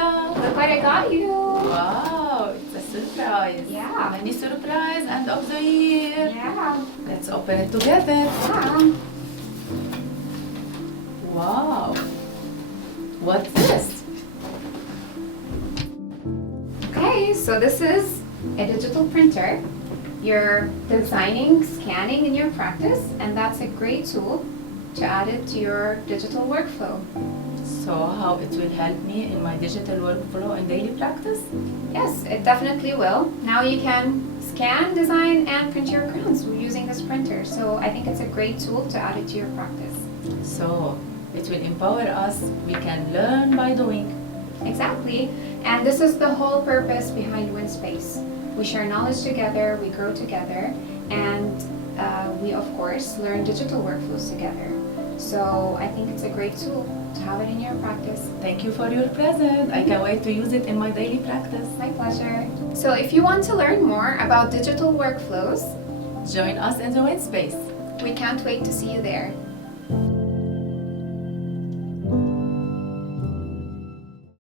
Ta-da! Look what I got you. Wow, it's a surprise. Yeah. Many surprise end of the year. Yeah. Let's open it together. Yeah. Wow. What's this? Okay, so this is a digital printer. You're designing, scanning in your practice, and that's a great tool to add it to your digital workflow. So how it will help me in my digital workflow in daily practice? Yes, it definitely will. Now you can scan, design, and print your crowns using this printer. So I think it's a great tool to add it to your practice. So it will empower us. We can learn by doing. Exactly. And this is the whole purpose behind WinSpace. We share knowledge together, we grow together, and we, of course, learn digital workflows together. So I think it's a great tool to have it in your practice. Thank you for your present. I can't wait to use it in my daily practice. My pleasure. So if you want to learn more about digital workflows, Join us in the WinSpace. we can't wait to see you there.